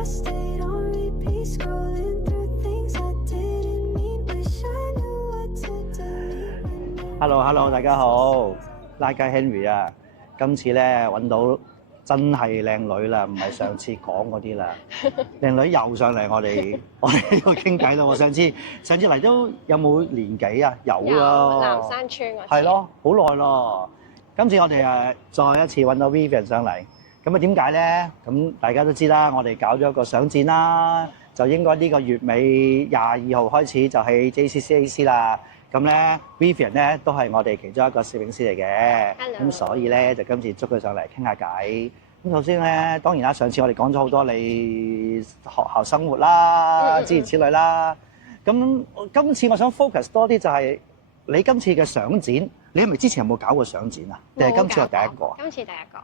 I stayed on repeat, scrolling through things I didn't mean. Wish I knew what to delete when I Hello，大家好，拉雞 Henry 啊，今次咧揾到真係靚女啦，唔係上次講嗰啲啦，靚女又上嚟我哋呢度傾偈啦。我上次嚟都有冇年幾啊？有咯，南山村嗰次係咯，好耐咯。今次我哋再一次揾到 Vivian 上嚟，咁啊點解咧？咁大家都知啦，我哋搞咗一個相展啦，就應該呢個月尾22號開始就喺 JCCAC 啦。咁咧 Vivian 咧都係我哋其中一個攝影師嚟嘅， Hello 咁所以咧就今次捉佢上嚟傾下偈。咁首先咧，當然啦，上次我哋講咗好多你學校生活啦，諸如此類啦。咁今次我想 focus 多啲就係你今次嘅相展，你係咪之前有冇搞過相展啊？定係今次係第一個啊？今次第一個。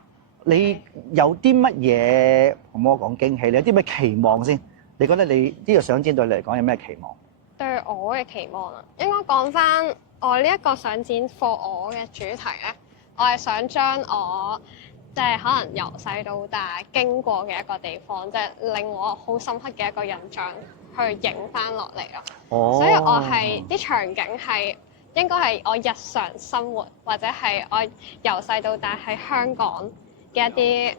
你有啲乜嘢可唔可以講驚喜？你有啲咩期望先？你覺得你呢個相展對你嚟講有咩期望？對我嘅期望啊，應該講翻我呢一個相展 for 我嘅主題咧，我係想將我即係可能由細到大經過嘅一個地方，即係令我好深刻嘅一個印象，去影翻落嚟咯。哦所以我係啲場景係應該係我日常生活，或者係我由細到大喺香港嘅一啲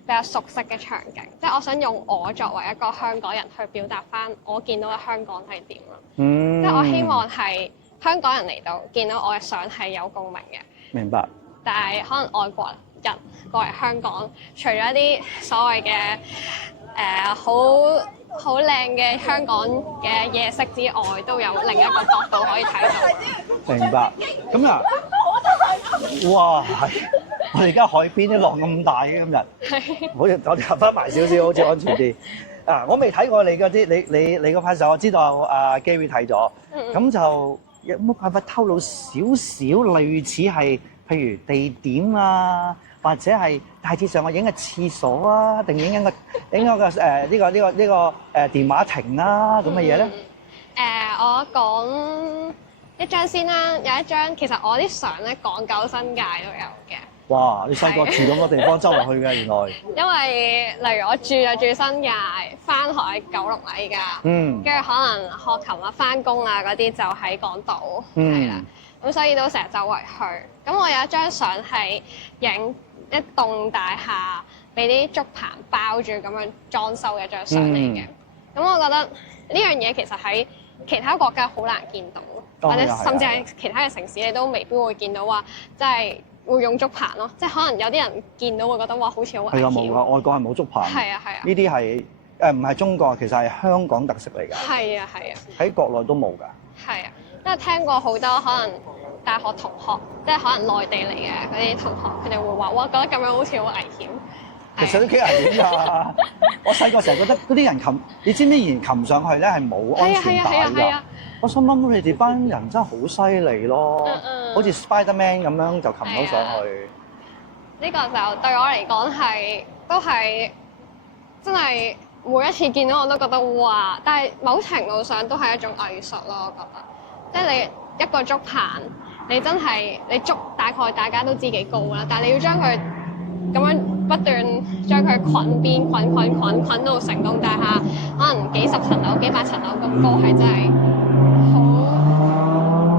比較熟悉嘅場景，即係我想用我作為一個香港人去表達翻我見到嘅香港係點咯。即係我希望係香港人嚟到見到我嘅相係有共鳴嘅。明白。但係可能外國人過嚟香港，除咗一啲所謂嘅好靚嘅香港嘅夜色之外，都有另一個角度可以睇到。明白。咁啊，哇！係我哋而家海邊啲浪咁大嘅今日，好似我哋合翻埋少少，好似安全啲。啊，我未睇過你嗰啲，你嗰派相，我知道阿 Gary 睇咗，咁就有冇辦法透露少少類似係，譬如地點啊，或者係大致上我影嘅廁所啊，定影緊個呢個電話亭啊咁嘅嘢咧？我講一張先啦，有一張其實我啲相咧港九新界都有嘅。哇！你細個住咁多地方周圍去嘅原來。因為例如我住新界，翻學喺九龍啦依家，跟住可能學琴啊、翻工啊嗰啲就喺港島，係啦，咁所以都成日周圍去。咁我有一張相係影一棟大廈俾啲竹棚包住咁樣裝修嘅一張相嚟嘅。咁我覺得呢樣嘢其實喺其他國家好難見到，或者甚至係其他嘅城市你都未必會見到話，即係會用竹棚咯。即係可能有啲人見到會覺得哇，好似好危險。係啊，冇㗎，外國係冇竹棚。係啊。呢啲係唔係中國，其實係香港特色嚟㗎。係啊。喺國內都冇㗎。係啊，因為聽過好多可能大學同學，即係可能內地嚟嘅嗰啲同學，佢哋會話哇，覺得咁樣好似好危險。其實都幾危險㗎！我細個成日覺得嗰啲人擒，你知唔知以前擒上去咧係冇安全帶㗎？我心諗你哋班人真係好犀利咯，好似 Spiderman 咁樣就擒到上去。呢個就對我嚟講都係真係每一次見到我都覺得哇！但係某程度上都係一種藝術咯，我覺得。即係你一個竹棚，你真係你竹大概大家都知幾高啦，但係你要將佢咁樣不斷將佢捆邊捆到成棟大廈，可能幾十層樓、幾百層樓咁高，係真係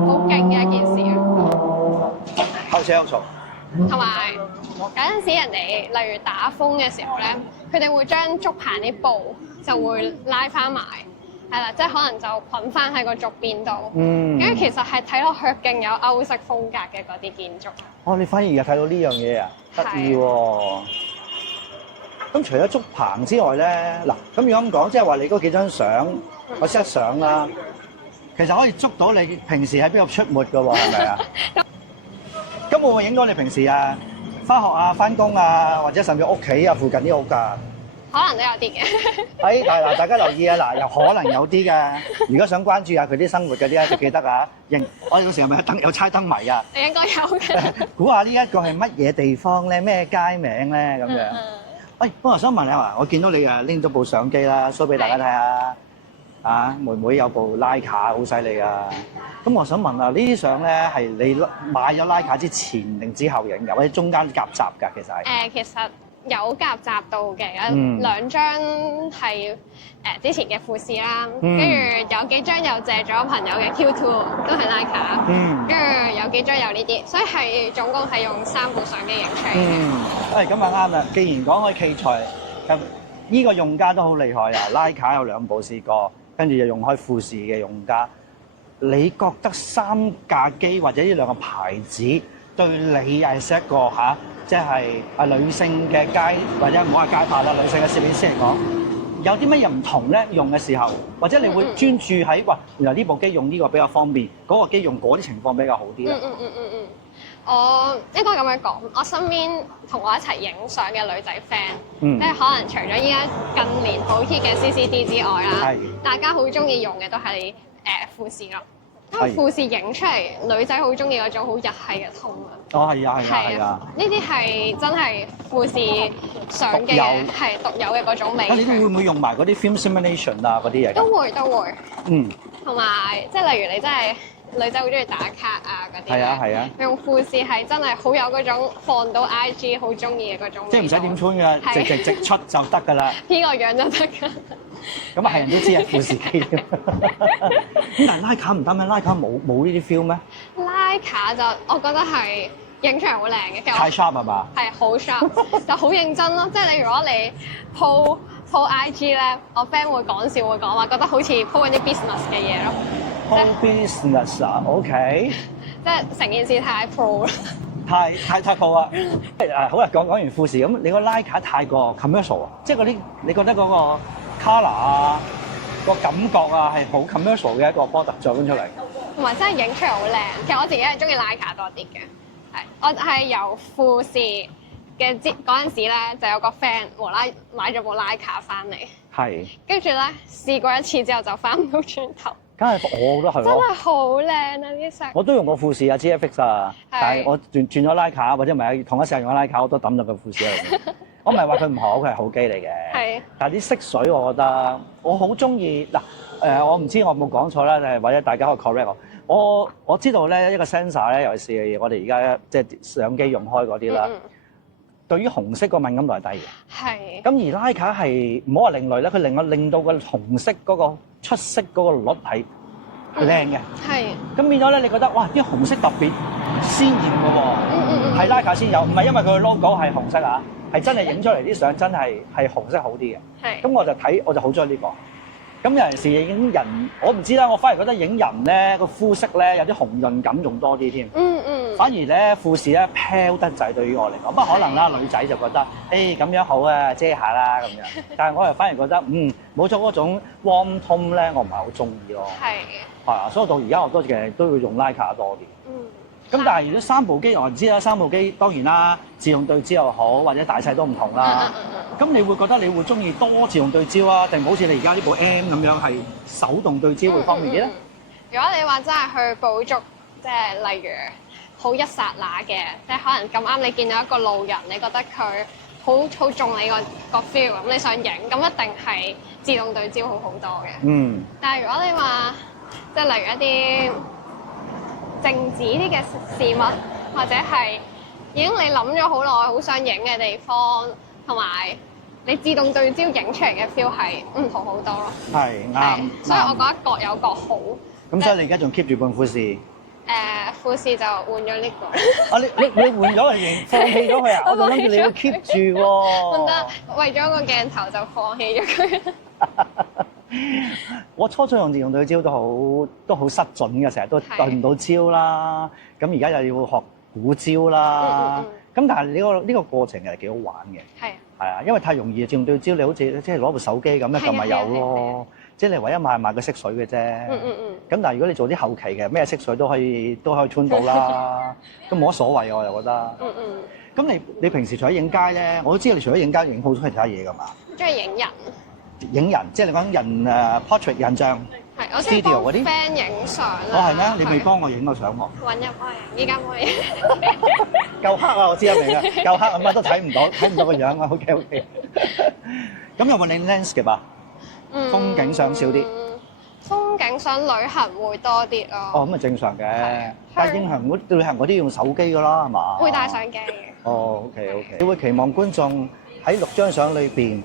好勁嘅一件事咯。後車有嘈。同埋有陣時人哋例如打風嘅時候咧，佢哋會將竹棚啲布就會拉翻埋，係啦，即係可能就捆翻喺個竹邊度。咁其實係睇落去勁有歐式風格嘅嗰啲建築。哦，你反而又睇到呢樣嘢啊，得意喎！咁除咗竹棚之外咧，嗱，咁如果咁講，即係話你嗰幾張相，我 set 相啦，其實可以捉到你平時喺邊度出沒㗎喎，係咪啊？咁會唔會影到你平時啊，返學啊、返工啊，或者甚至屋企啊附近啲屋㗎？可能都有啲嘅。但係嗱，大家留意啊，嗱，又可能有啲㗎。如果想關注下佢啲生活嗰啲咧，就記得啊。我哋有時係咪有猜燈謎啊？你應該有嘅。估下呢一個係乜嘢地方咧？咩街名咧？咁樣。喂，不過我想問你話，我見到你啊拎咗部相機啦，show 俾大家睇下。啊，妹妹有部徠卡，好犀利啊！咁我想問啊，呢啲相咧係你買咗徠卡之前定之後影㗎，或者中間夾雜㗎？其實係。其實有夾雜到嘅，兩張係之前嘅富士啦，跟住有幾張又借咗朋友嘅 Q2 都係 Leica，跟住有幾張有呢啲，所以係總共係用3部相機影出嚟嘅。咁啊啱啦！既然講開器材，咁呢個用家都好厲害啊！Leica 有2部試過，跟住又用開富士嘅用家，你覺得3架機或者呢2個牌子對你係一個即係女性嘅街或者唔好話街拍啦，女性嘅攝影師嚟講，有啲乜嘢唔同咧？用嘅時候，或者你會專注喺原來呢部機用呢個比較方便，嗰個機用嗰啲情況比較好啲咧。我應該咁樣講，我身邊同我一齊影相嘅女仔 friend，即係可能除咗依家近年好 hit 嘅 CCD 之外啦，大家好中意用嘅都係富士咯。因為富士影出嚟，女仔好中意嗰種好日系嘅通啊！係啊！呢啲係真係富士相機嘅係獨有嘅嗰種美。你會唔會用埋嗰啲 film simulation 啊嗰啲嘢？都會。同埋即係例如你真係女仔好中意打卡啊嗰啲。係啊。用富士係真係好有嗰種放到 IG 好中意嘅嗰種。即係唔使點穿㗎，直出就得㗎啦。P 個樣就得㗎。咁係人都知係富士機。咁但係 Leica 唔得咩 ？Leica 冇呢啲 feel 咩 ？Leica 就我覺得係影出嚟好靚嘅，太 sharp 係嘛？係好 sharp， 就好認真咯。即係你如果你 po IG 咧，我 friend 會講笑會講話，覺得好似 po 緊啲 business 嘅嘢咯。po business 啊 ，OK。即係成件事太 pro 啦。太 pro 啊！好啦，講完富士咁，你個 Leica 太過 commercial 啊，即係嗰啲你覺得嗰個 color 啊，個感覺啊係好 commercial 嘅一個 product 做緊出嚟，同埋真係影出嚟好靚。其實我自己係中意 Leica 多啲嘅，我係由富士嘅嗰陣時咧，就有個 friend 無啦啦買咗部 Leica 翻嚟，跟住咧試過一次之後就翻唔到轉頭。梗係我都係咯，真係好靚啊！啲相我都用過富士啊 GFX 啊，但係我轉咗 Leica 或者唔係同一時間用 Leica 我都抌咗個富士嚟。我唔係話佢唔好，佢係好機嚟嘅。但係啲色水我覺得我好中意嗱我唔知我有冇講錯啦，或者大家可以 correct 我知道咧一個 sensor 咧，尤其是我哋而家即係相機用開嗰啲啦，對於紅色個敏感度係低嘅。咁而 Leica 係唔好話另類咧，佢令到個紅色嗰個出色嗰個率係靚嘅。咁變咗咧，你覺得哇啲紅色特別鮮豔嘅喎，係 Leica 先有，唔係因為佢個 logo 係紅色啊。係真係影出嚟啲相真係紅色好啲嘅，咁我就好中意呢個。咁有陣時影人，我唔知啦，我反而覺得影人咧個膚色咧有啲紅潤感仲多啲添。反而咧富士咧 pale 得滯對於我嚟講，不過可能啦女仔就覺得咁樣好啊，遮下啦咁樣。但係我又反而覺得冇咗嗰種 warm tone 咧，我唔係好中意咯。所以到而家我都會用 Leica 多啲。咁但係如果3部機我唔知啦，3部機當然啦，自動對焦又好，或者大細都唔同啦。咁你會覺得你會中意多自動對焦啊，定好似你而家呢部 M 咁樣係手動對焦會方便啲咧？如果你話真係去捕捉，即係例如好一剎那嘅，即係可能咁啱你見到一個路人，你覺得佢好中你個 feel， 咁你想影，咁一定係自動對焦好好多嘅。但係如果你話即係例如一啲靜止啲嘅事物，或者係已經你諗咗好耐，好想影嘅地方，同埋你自動對焦影出嚟嘅 feel 係唔同好多咯。啱，所以我覺得各有各好。咁所以你而家仲 keep 住半富士？富士就換咗呢個。你換咗佢，放棄咗佢啊？我就諗住你要 keep 住喎。唔得，為咗個鏡頭就放棄咗佢。我初初用自動對焦都好失準嘅，成日都對唔到焦啦。咁而家又要學估焦啦。咁但係呢個過程係幾好玩嘅。係啊，因為太容易自動對焦，你好似即係攞部手機咁一撳咪有咯。即係你唯一買個色水嘅啫。咁但係如果你做啲後期嘅，咩色水都可以穿到啦。都冇乜所謂我又覺得。咁你平時除咗影街咧，我都知道你除咗影街影好多其他嘢㗎嘛。中意影人。影人，即係你講人portrait 人像，我中意幫 friend 影相啦。係咩？你未幫我影過相喎？揾入去，依家可以。夠黑啊！我知啊，明啊，夠黑啊，乜都睇唔到個樣啊。OK。咁有冇你 lens 嘅吧？風景相少啲。風景相旅行會多啲咯。咁啊正常嘅。但係旅行嗰啲用手機㗎啦，係嘛？會帶相機嘅。OK。你會期望觀眾喺6張相裏邊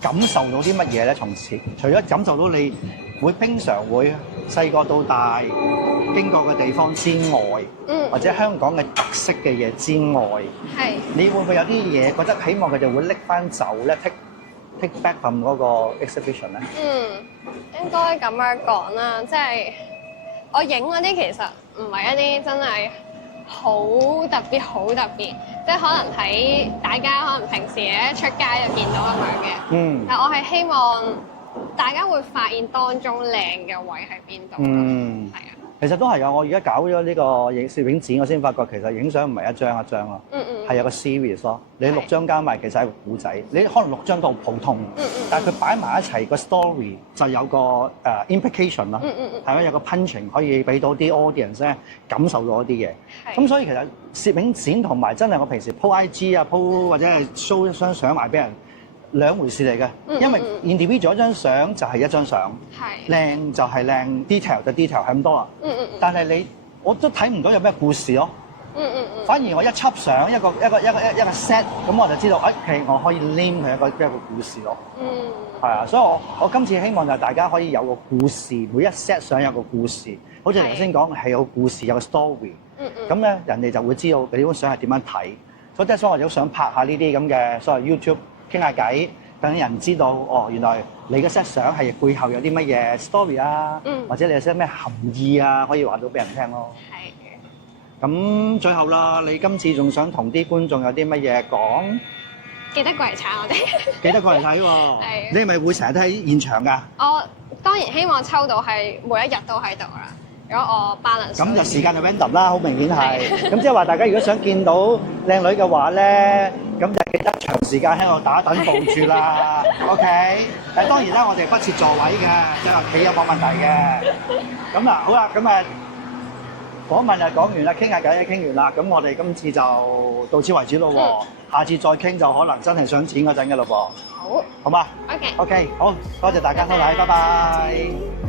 感受到啲乜嘢咧？從此除咗感受到你會經常會細個到大經過嘅地方之外，或者香港嘅特色嘅嘢之外，你會唔會有啲嘢覺得希望佢哋會拎翻走咧？take back from 嗰個 exhibition 咧？應該咁樣講啦，即係我影嗰啲其實唔係一啲真係好特別，即係可能喺大家可能平時咧出街就見到咁樣嘅。但我係希望大家會發現當中靚嘅位喺邊度。係啊。其實都係啊！我而家搞咗呢個攝影展，我先發覺其實影相唔係一張一張咯，係有個 series 咯。你6張加埋其實係個故仔，你可能6張都好普通，但係佢擺埋一齊個 story 就有個implication 啦，係咪有個 punching 可以俾到啲 audience 咧感受到一啲嘢。咁所以其實攝影展同埋真係我平時 po IG 啊 po 或者係 show 一張相埋俾人兩回事嚟嘅，因為 individual 一張相就係一張相，靚就係靚 ，detail 就 detail 係咁多啦。但係我都睇唔到有咩故事咯。反而我一輯相一個 set， 咁我就知道，其實我可以 link 佢一個故事咯。係啊，所以我今次希望就係大家可以有個故事，每一 set 相有個故事，好似頭先講係有個故事有個 story。咁咧人哋就會知道你呢張相係點樣睇。所以我都想拍下呢啲咁嘅所謂 YouTube。傾下偈，等人知道原來你嘅 set 相係背後有啲乜嘢 story 啊，或者你有啲咩含義啊，可以話到俾人聽咯。係嘅。咁最後啦，你今次仲想同啲觀眾有啲乜嘢講？記得過嚟撐我哋。記得過嚟睇喎。係。你係咪會成日都喺現場㗎？我當然希望抽到係每一日都喺度啦。如果我 balance 咁就時間就 random 啦，好明顯係。咁即係話大家如果想見到靚女嘅話咧，咁就記得長時間喺度打等候住啦。OK。但係當然啦，我哋不設座位嘅，即係話企有冇問題嘅。咁嗱，好啦，咁訪問就講完啦，傾下偈傾完啦，咁我哋今次就到此為止咯喎。下次再傾就可能真係上展嗰陣嘅咯噃。好。好嘛？OK。OK，好，多謝大家收睇，拜拜。